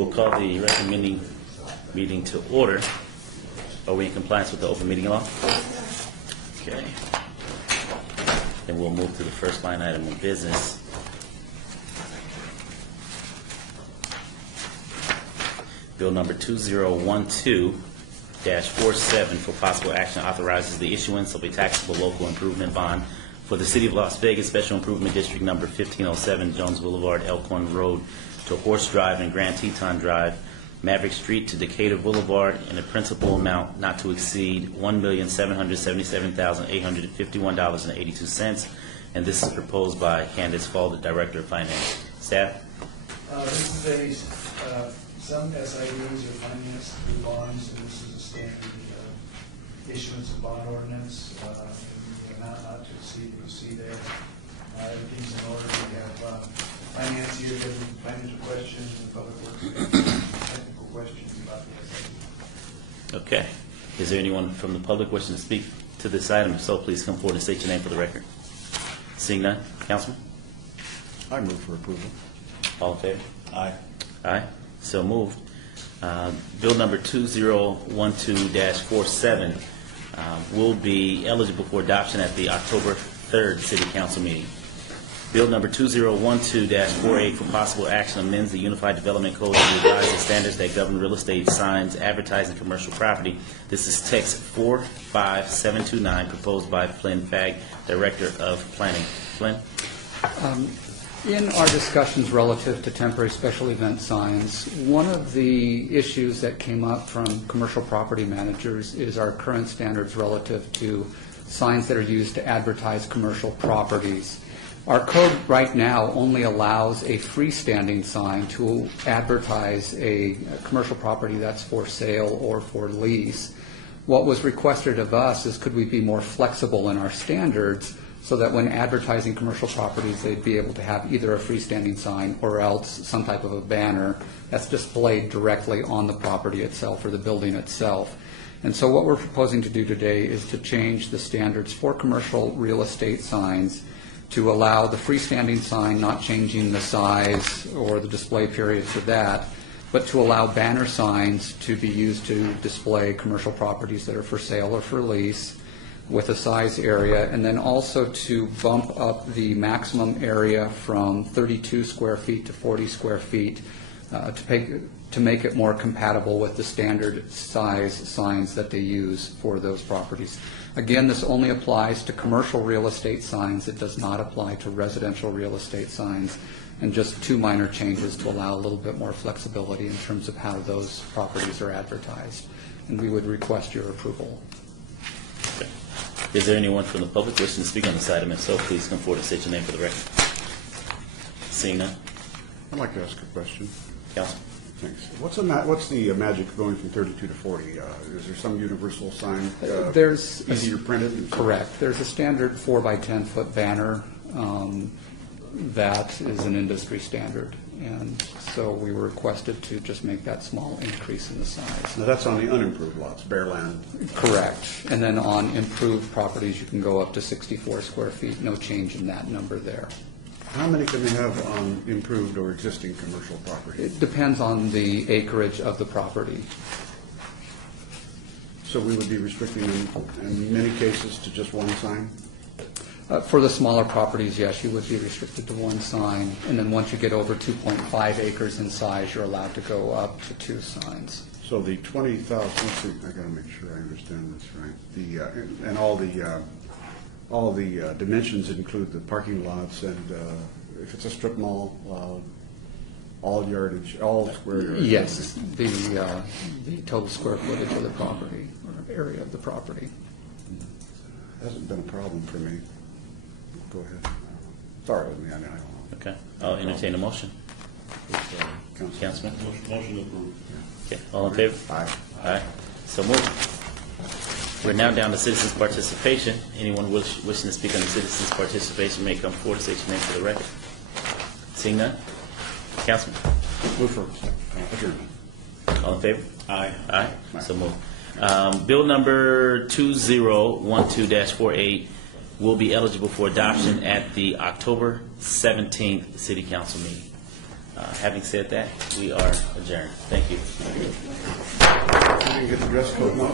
We'll call the recommending meeting to order. Are we in compliance with the open meeting law? Okay. Then we'll move to the first line item of business. Bill number 2012-47 for possible action authorizes the issuance of a taxable local improvement bond for the City of Las Vegas Special Improvement District number 1507 Jones Boulevard, Elkhorn Road to Horse Drive and Grand Teton Drive, Maverick Street to Decatur Boulevard in a principal amount not to exceed $1,777,851.82. And this is proposed by Candace Fall, the Director of Finance. Staff? This is some SIDs are financed through bonds, and this is a standard issuance of bond ordinance. And the amount not to exceed, you'll see there. Everything's in order. We have finance here, different financial questions, and public works, technical questions about the SID. Okay. Is there anyone from the public wishing to speak to this item? If so, please come forward and state your name for the record. Seeing none, Councilman? I move for approval. All in favor? Aye. Aye. So moved. Bill number 2012-47 will be eligible for adoption at the October 3rd City Council meeting. Bill number 2012-48 for possible action amends the Unified Development Code to revise the standards that govern real estate signs, advertising, commercial property. This is text 45729, proposed by Flynn Fagg, Director of Planning. Flynn? In our discussions relative to temporary special event signs, one of the issues that came up from commercial property managers is our current standards relative to signs that are used to advertise commercial properties. Our code right now only allows a freestanding sign to advertise a commercial property that's for sale or for lease. What was requested of us is could we be more flexible in our standards so that when advertising commercial properties, they'd be able to have either a freestanding sign or else some type of a banner that's displayed directly on the property itself or the building itself. And so what we're proposing to do today is to change the standards for commercial real estate signs to allow the freestanding sign, not changing the size or the display period for that, but to allow banner signs to be used to display commercial properties that are for sale or for lease with a size area, and then also to bump up the maximum area from 32 square feet to 40 square feet to make it more compatible with the standard size signs that they use for those properties. Again, this only applies to commercial real estate signs. It does not apply to residential real estate signs, and just two minor changes to allow a little bit more flexibility in terms of how those properties are advertised. And we would request your approval. Okay. Is there anyone from the public wishing to speak on this item? If so, please come forward and state your name for the record. Seeing none, I'd like to ask a question. Council. Thanks. What's the magic of going from 32 to 40? Is there some universal sign? There's easier printed? Correct. There's a standard 4 by 10 foot banner that is an industry standard, and so we were requested to just make that small increase in the size. Now that's on the unimproved lots, bare land. Correct. And then on improved properties, you can go up to 64 square feet. No change in that number there. How many can we have on improved or existing commercial property? It depends on the acreage of the property. So we would be restricting in many cases to just one sign? For the smaller properties, yes, you would be restricted to one sign. And then once you get over 2.5 acres in size, you're allowed to go up to 2 signs. So the 20,000, let's see, I got to make sure I understand this right. And all the dimensions include the parking lots, and if it's a strip mall, all yardage, all square yardage. Yes, the total square footage of the property or area of the property. Hasn't been a problem for me. Go ahead. Sorry with me. I don't know. Okay. I'll entertain a motion. Councilman? Motion approved. Okay. All in favor? Aye. Aye. So moved. We're now down to citizens' participation. Anyone wishing to speak on the citizens' participation may come forward to state your name for the record. Seeing none? Councilman? Move for adjournment. All in favor? Aye. Aye. Aye. So moved. Bill number 2012-48 will be eligible for adoption at the October 17th City Council meeting. Having said that, we are adjourned. Thank you. You didn't get the dress code, no?